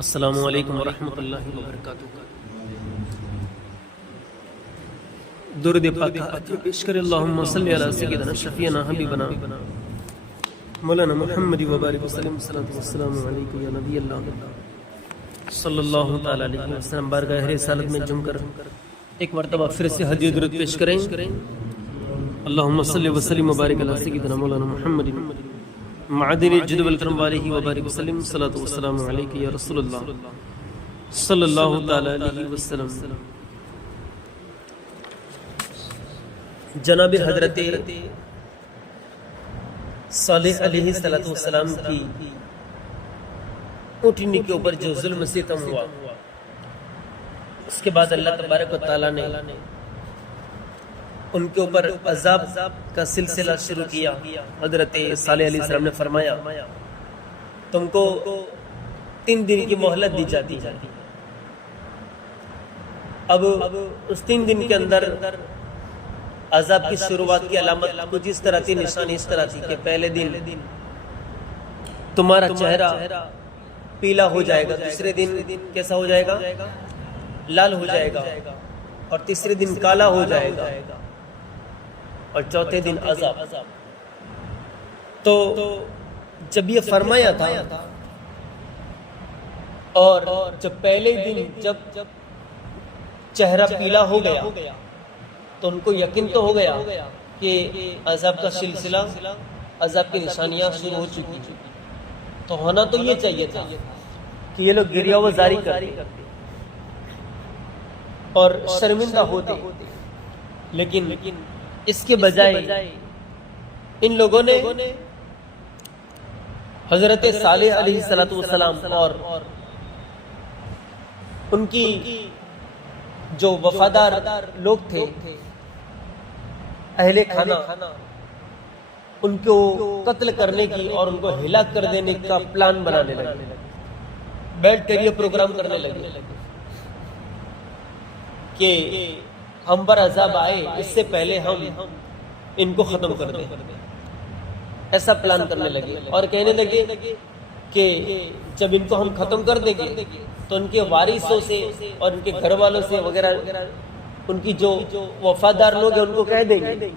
السلام علیکم ورحمۃ اللہ وبرکاتہ۔ درود پاک پیش کرے اللہم صلی علی سیدنا شفیعنا حبیبنا مولانا محمد وبارک وسلم صلاۃ والسلام علیکم یا نبی اللہ صلی اللہ تعالی علیہ وسلم۔ بارگاہ رسالت میں جم کر ایک مرتبہ پھر سے حج درود پیش کریں۔ اللہم صلی وسلم وبارک علی سیدنا مولانا محمد معدن الجد والکرم علیہ وبارک وسلم صلاۃ والسلام علیکم یا رسول اللہ صلی اللہ تعالی علیہ وسلم۔ جناب حضرت صالح علیہ السلام کی اونٹنی کے اوپر جو ظلم ستم ہوا، اس کے بعد اللہ تبارک و تعالیٰ نے ان کے اوپر عذاب کا سلسلہ شروع کیا۔ حضرت صالح علیہ السلام نے فرمایا تم کو 3 دن کی مہلت دی جاتی ہے۔ اب اس 3 دن کے اندر عذاب کی شروعات کی علامت کچھ اس طرح تھی، نشانی اس طرح تھی کہ پہلے دن تمہارا چہرہ پیلا ہو جائے گا، دوسرے دن کیسا ہو جائے گا؟ لال ہو جائے گا، اور تیسرے دن کالا ہو جائے گا، اور چوتھے دن عذاب۔ تو جب یہ فرمایا تھا اور جب پہلے دن جب چہرہ پیلا ہو گیا تو ان کو یقین تو ہو گیا کہ عذاب کا سلسلہ، عذاب کی نشانیاں شروع ہو چکی۔ تو ہونا تو یہ چاہیے تھا کہ یہ لوگ گریہ وزاری کرتے اور شرمندہ ہوتے، لیکن اس کے بجائے ان لوگوں نے حضرت صالح علیہ السلام اور ان کی جو وفادار لوگ تھے، اہل خانہ، ان کو قتل کرنے کی اور ان کو ہلاک کر دینے کا پلان بنانے لگے، بیٹھ کر یہ پروگرام کرنے لگے کہ ہم پر عذاب آئے اس سے پہلے ہم ان کو ختم کر دیں۔ ایسا پلان کرنے لگے اور کہنے لگے کہ جب ان کو ہم ختم کر دیں گے تو ان کے وارثوں سے اور ان کے گھر والوں سے وغیرہ، ان کی جو وفادار لوگ ہیں ان کو کہہ دیں گے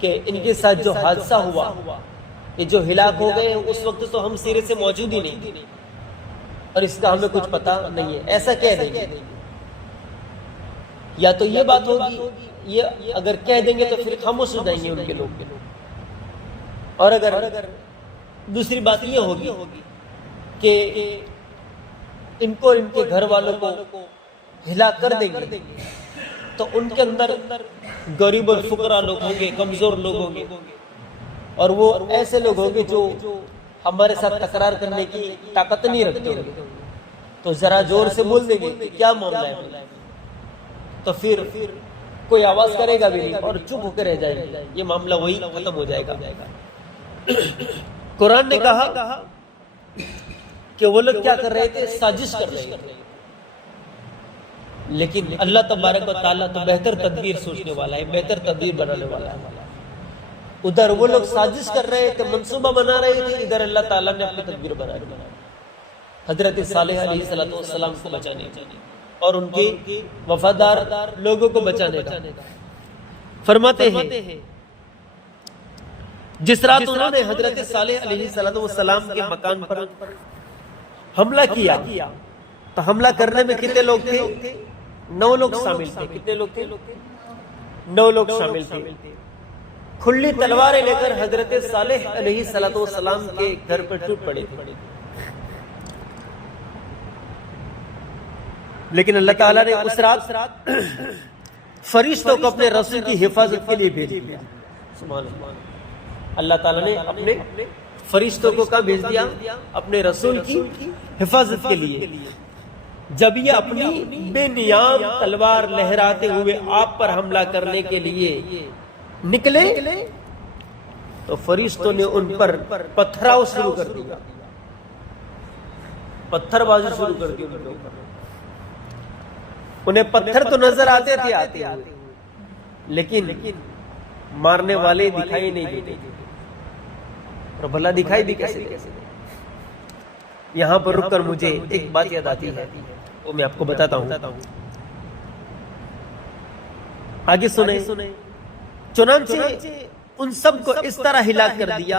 کہ ان کے ساتھ جو حادثہ ہوا، یہ جو ہلاک ہو گئے اس وقت تو ہم سرے سے موجود ہی نہیں تھے اور اس کا ہمیں کچھ پتہ نہیں ہے، ایسا کہہ دیں گے۔ یا تو یہ بات ہوگی، یہ اگر کہہ دیں گے تو پھر خاموش ہو جائیں گے ان کے لوگ، اور اگر دوسری بات یہ ہوگی کہ ان کو ان کے گھر والوں کو ہلاک کر دیں گے تو ان کے اندر غریب اور فقراء لوگ ہوں گے، کمزور لوگ ہوں گے، اور وہ ایسے لوگ ہوں گے جو ہمارے ساتھ تکرار کرنے کی طاقت نہیں رکھتے ہوں گے، تو ذرا زور سے بول دیں گے کہ کیا معاملہ ہے، تو پھر کوئی آواز کرے گا بھی نہیں اور چپ ہو کے رہ جائے گا، یہ معاملہ وہی ختم ہو جائے گا۔ قرآن نے کہا کہ وہ لوگ کیا کر رہے تھے؟ سازش کر رہے تھے، لیکن اللہ تبارک و تعالیٰ تو بہتر تدبیر سوچنے والا ہے، بہتر تدبیر بنانے والا ہے۔ ادھر وہ لوگ سازش کر رہے تھے، منصوبہ بنا رہے تھے، ادھر اللہ تعالیٰ نے اپنی تدبیر بنا دی، حضرت صالح علیہ السلام کو بچانے اور ان کے وفادار لوگوں کو بچانے کا۔ فرماتے ہیں جس رات انہوں نے حضرت صالح علیہ السلام کے مکان پر حملہ کیا تو حملہ کرنے میں کتنے لوگ تھے؟ 9 لوگ شامل تھے۔ کتنے لوگ تھے؟ 9 لوگ شامل تھے۔ کھلی تلواریں لے کر حضرت صالح علیہ السلام کے گھر پر ٹوٹ پڑے تھے، لیکن اللہ تعالیٰ نے اس رات فرشتوں کو اپنے رسول کی حفاظت کے لیے بھیج دیا۔ سبحان اللہ، اللہ تعالیٰ نے اپنے فرشتوں کو کہاں بھیج دیا؟ اپنے رسول کی حفاظت کے لیے۔ جب یہ اپنی بے نیام تلوار لہراتے ہوئے آپ پر حملہ کرنے کے لیے نکلے تو فرشتوں نے ان پر پتھراؤ شروع کر دیا، پتھر بازی شروع کر دی ان کے اوپر۔ انہیں پتھر تو نظر آتے تھے لیکن مارنے والے دکھائی نہیں دیتے، اور بھلا دکھائی بھی کیسے؟ یہاں پر رک کر مجھے ایک بات یاد آتی ہے، وہ میں آپ کو بتاتا ہوں، آگے سنیں۔ چنانچہ ان سب کو اس طرح ہلاک کر دیا،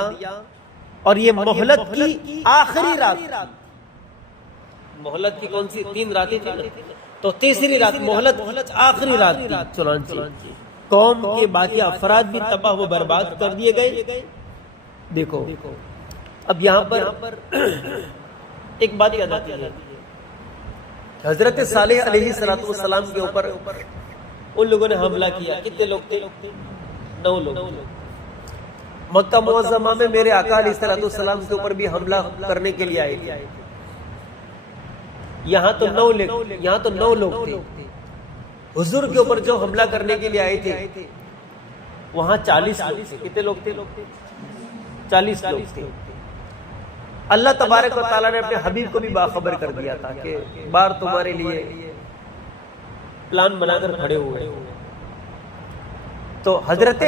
اور یہ مہلت کی آخری رات، مہلت کی کون سی 3 راتیں تھیں، تو تیسری رات مہلت آخری رات تھی۔ چنانچہ قوم کے باقی افراد بھی تباہ و برباد کر دیے گئے۔ دیکھو اب یہاں پر ایک بات یاد آتی ہے، حضرت صالح علیہ السلام کے اوپر ان لوگوں نے حملہ کیا، کتنے لوگ تھے؟ 9 لوگ۔ مکہ معظمہ میں میرے آقا علیہ السلام کے اوپر بھی حملہ کرنے کے لیے آئے تھے، یہاں تو 9 لوگ تھے۔ حضور کے اوپر جو حملہ کرنے کے لیے آئے تھے وہاں 40 لوگ تھے۔ کتنے لوگ تھے؟ 40 لوگ تھے۔ اللہ تبارک و تعالیٰ نے اپنے حبیب کو بھی باخبر کر دیا تھا کہ بار تمہارے لیے پلان بنا کر کھڑے ہوئے۔ تو حضرت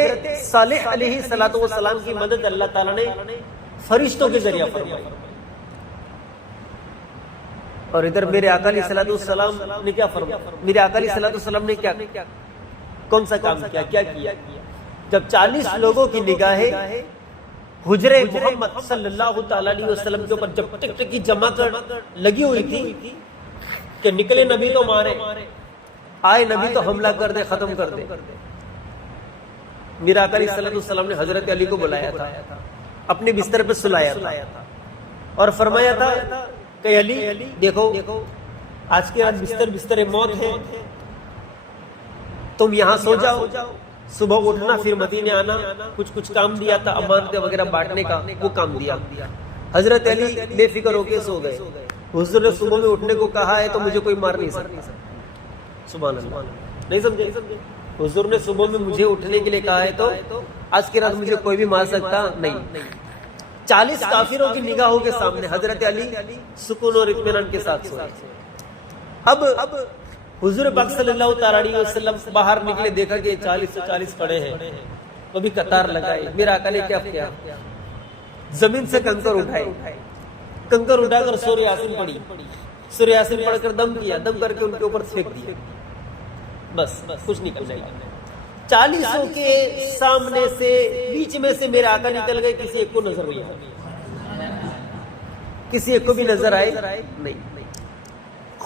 صالح علیہ السلام کی مدد اللہ تعالیٰ نے فرشتوں کے ذریعہ فرمائی، اور ادھر میرے آقا علیہ السلام نے کیا فرمایا؟ میرے آقا علیہ السلام نے کون سا کام کیا؟ جب 40 لوگوں کی نگاہیں حجرے محمد صلی اللہ تعالی علیہ وسلم کے اوپر جب ٹک ٹکی جمع کر لگی ہوئی تھی کہ نکلے نبی تو مارے، آئے نبی تو حملہ کر دے، ختم کر دے، میرا آقا علیہ السلام نے حضرت علی کو بلایا تھا، اپنے بستر پہ سلایا تھا، اور فرمایا تھا کہ علی دیکھو آج کے رات بستر موت ہے، تم یہاں سو جاؤ، صبح اٹھنا پھر مدینے آنا، کچھ کام دیا تھا امانتیں وغیرہ بانٹنے کا، وہ کام دیا۔ حضرت علی بے فکر ہو کے سو گئے۔ حضور نے صبح میں اٹھنے کو کہا ہے تو مجھے کوئی مار نہیں سکتا، سبحان اللہ، نہیں سمجھے؟ حضور نے صبح میں مجھے اٹھنے کے لیے کہا ہے تو آج کی رات مجھے کوئی بھی مار سکتا نہیں۔ 40 کافروں کی نگاہوں کے سامنے حضرت علی سکون اور اطمینان کے ساتھ سوئے۔ اب حضور پاک صلی اللہ تعالی علیہ وسلم باہر نکلے، دیکھا کہ 40 سے 40 کھڑے ہیں، وہ بھی قطار لگائے۔ میرا آقا نے کیا؟ زمین سے کنکر اٹھائے، کنکر اٹھا کر سورہ یاسین پڑھی، سورہ یاسین پڑھ کر دم کیا، دم کر کے ان کے اوپر پھینک دیا، بس کچھ نکل جائے گا۔ 40 کے سامنے سے بیچ میں سے میرے آقا نکل گئے، کسی ایک کو نظر نہیں آئے، کسی ایک کو بھی نظر آئے نہیں۔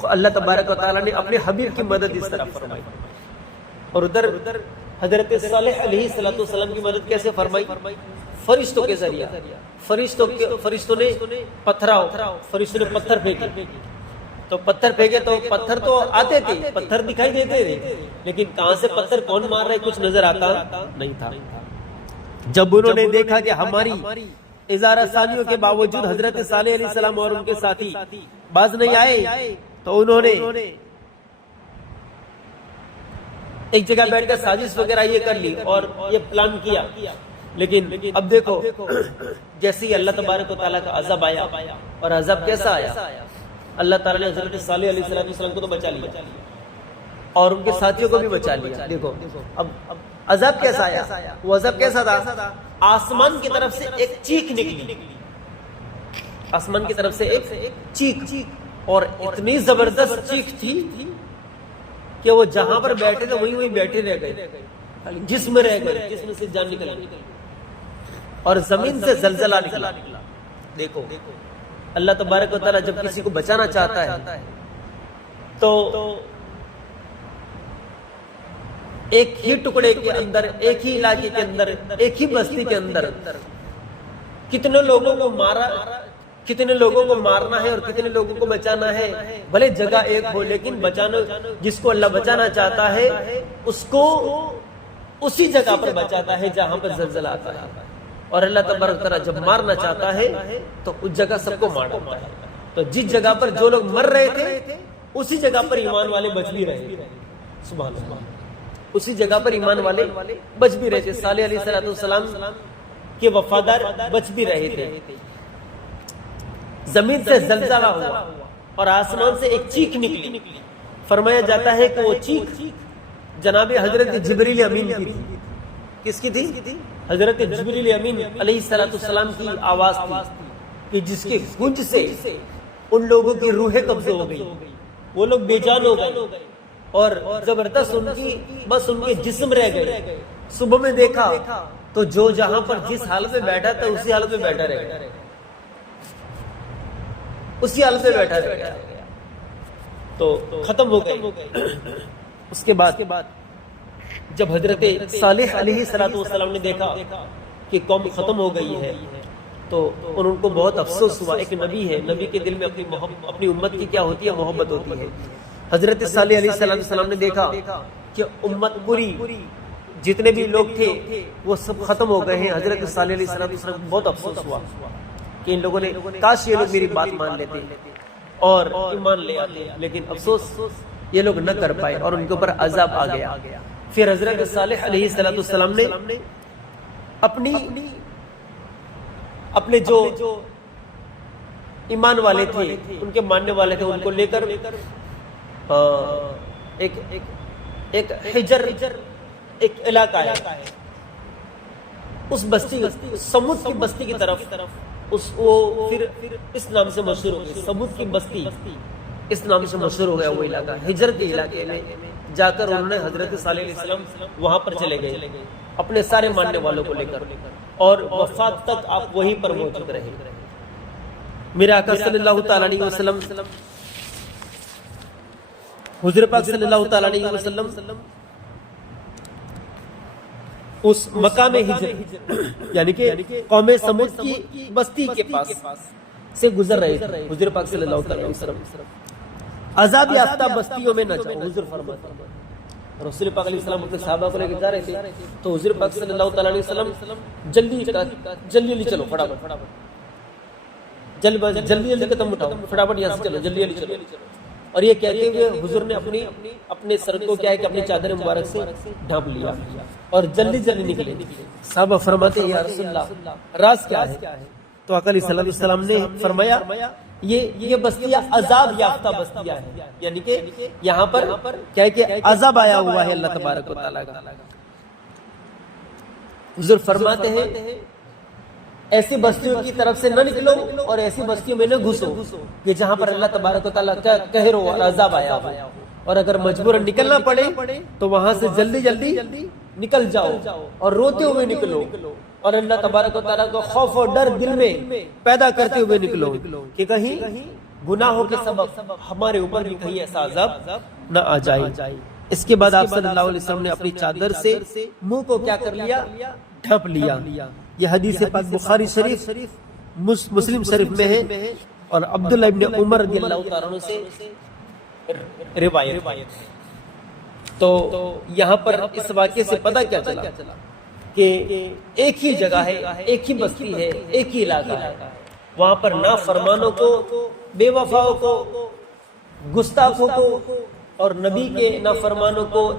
اللہ تبارک و تعالیٰ نے اپنے حبیب کی مدد اس طرح فرمائی، اور ادھر حضرت صالح علیہ السلام کی مدد کیسے فرمائی؟ فرشتوں کے ذریعہ۔ فرشتوں نے فرشتوں نے پتھر پھینکے، تو پتھر پھینکے تو پتھر تو آتے تھے، پتھر دکھائی دیتے تھے، لیکن کہاں سے پتھر کون مار رہے کچھ نظر آتا نہیں تھا۔ جب انہوں نے دیکھا کہ ہماری اظہار ثانیوں کے باوجود حضرت صالح علیہ السلام اور ان کے ساتھی باز نہیں آئے، تو انہوں نے ایک جگہ بیٹھ کر سازش وغیرہ یہ کر لی اور یہ پلان کیا، لیکن اب دیکھو جیسے ہی اللہ تبارک و تعالیٰ کا عذاب آیا، اور عذاب کیسا آیا؟ اللہ تعالیٰ نے حضرت صالح علیہ السلام کو تو بچا لیا اور ان کے ساتھیوں کو بھی بچا لیا۔ دیکھو اب عذاب کیسا آیا؟ وہ عذاب کیسا تھا؟ آسمان کی طرف سے ایک چیخ نکلی، آسمان کی طرف سے ایک چیخ، اور اتنی زبردست چیخ تھی کہ وہ جہاں پر بیٹھے تھے وہیں بیٹھے رہ گئے، جسم رہ گئے، جسم سے جان نکل گئی، اور زمین سے زلزلہ نکلا۔ دیکھو اللہ تبارک و تعالیٰ جب کسی کو بچانا چاہتا ہے تو ایک ہی ٹکڑے کے اندر، ایک ہی علاقے کے اندر، ایک ہی بستی کے اندر کتنے لوگوں کو مارا، کتنے لوگوں کو مارنا ہے اور کتنے لوگوں کو بچانا ہے۔ بھلے جگہ ایک ہو، لیکن بچانا، جس کو اللہ بچانا چاہتا ہے اس کو اسی جگہ پر بچاتا ہے جہاں پر زلزلہ آتا ہے، اور اللہ تبارک تعالیٰ جب مارنا چاہتا ہے تو اس جگہ سب کو مار ڈالتا ہے۔ تو جس جگہ پر جو لوگ مر رہے تھے اسی جگہ پر ایمان والے بچ بھی رہے، سبحان اللہ، اسی جگہ پر ایمان والے بچ بھی رہے تھے۔ صالح علیہ السلام کے وفادار بچ بھی رہے تھے۔ زمین سے زلزلہ ہوا اور آسمان سے ایک چیخ نکلی۔ فرمایا جاتا ہے کہ وہ چیخ جناب حضرت جبریل امین کی تھی۔ کس کی تھی؟ حضرت جبریل امین علیہ السلام کی آواز تھی، کہ جس کے گونج سے ان لوگوں کی روحیں قبضے ہو گئی، وہ لوگ بے جان ہو گئے اور زبردست ان کے جسم رہ گئے. صبح میں دیکھا تو جو جہاں پر جس حالت میں بیٹھا تھا اسی حالت میں بیٹھا رہ گیا، اسی حالت میں بیٹھا رہ گیا. تو ختم ہو گئے. اس کے بعد جب حضرت صالح علیہ السلام نے دیکھا کہ قوم ختم ہو گئی ہے تو ان کو بہت افسوس ہوا. ایک نبی ہے، نبی کے دل میں اپنی امت کی کیا ہوتی ہے؟ محبت ہوتی ہے. حضرت صالح علیہ السلام نے دیکھا کہ امت پوری جتنے بھی لوگ تھے وہ سب ختم ہو گئے ہیں. حضرت صالح علیہ السلام کو بہت افسوس ہوا کہ ان لوگوں نے کاش یہ لوگ میری بات مان لیتے اور ایمان لے آتے، لیکن افسوس یہ لوگ نہ کر پائے اور ان کے اوپر عذاب آ گیا. پھر حضرت صالح علیہ السلام نے اپنے جو ایمان والے تھے، ان کے ماننے والے تھے، ان کو لے کر ایک حجر ایک علاقہ ہے، اس بستی سمود کی بستی کی طرف وہ پھر اس نام سے مشہور ہو گئی. سمود کی بستی اس نام سے مشہور ہو گیا وہ علاقہ. ہجر کے علاقے میں جا کر انہوں نے حضرت صالح علیہ السلام وہاں پر چلے گئے اپنے سارے ماننے والوں کو لے کر، اور وفات تک آپ وہیں پر موجود رہے. میرے آقا صلی اللہ تعالیٰ علیہ وسلم، حضور پاک صلی اللہ تعالیٰ علیہ وسلم اس مقام ہجر یعنی کہ قوم سمود کی بستی کے پاس سے گزر رہے تھے. حضور پاک صلی اللہ تعالیٰ علیہ وسلم عذاب یافتہ بستیوں میں نہ جاؤ، حضور فرماتے ہیں. رسول پاک علیہ السلام اپنے صحابہ کو لے کے جا رہے تھے تو حضور پاک صلی اللہ تعالیٰ علیہ وسلم جلدی چلو، فٹافٹ جلدی قدم اٹھاؤ، فٹافٹ یہاں سے چلو، جلدی چلو. اور یہ کہتے ہوئے حضور نے اپنے سر کو کیا ہے کہ اپنی چادر مبارک سے ڈھانپ لیا اور جلدی نکلے. صحابہ فرماتے ہیں یا رسول اللہ راز کیا ہے؟ تو آقا علیہ السلام نے فرمایا یہ بستیاں عذاب یافتہ بستیاں ہیں، یعنی کہ یہاں پر کیا ہے کہ عذاب آیا ہوا ہے اللہ تبارک و تعالیٰ کا. حضور فرماتے ہیں ایسی بستیوں کی طرف سے نہ نکلو اور ایسی بستیوں میں نہ گھسو کہ جہاں پر اللہ تبارک و تعالیٰ کا قہر ہو اور عذاب آیا ہو. اور اگر مجبوراً نکلنا پڑے تو وہاں سے جلدی نکل جاؤ اور روتے ہوئے نکلو اور اللہ تبارک و تعالیٰ کو خوف اور ڈر دل میں پیدا کرتے ہوئے نکلو کہ کہیں گناہوں کے سبب ہمارے اوپر بھی کہیں ایسا عذاب نہ آ جائے. اس کے بعد آپ صلی اللہ علیہ وسلم نے اپنی چادر سے منہ کو کیا کر لیا؟ ڈھانپ لیا. یہ حدیث پاک بخاری شریف مسلم شریف میں ہے اور عبداللہ ابن عمر رضی اللہ تعالیٰ عنہ سے روایت ہے. تو یہاں پر اس واقعے سے پتہ کیا چلا کہ ایک ہی جگہ ہے، ایک ہی بستی ہے، ایک ہی علاقہ ہے، وہاں پر نافرمانوں کو، بے وفاؤں کو، گستاخوں کو اور نبی کے نافرمانوں کو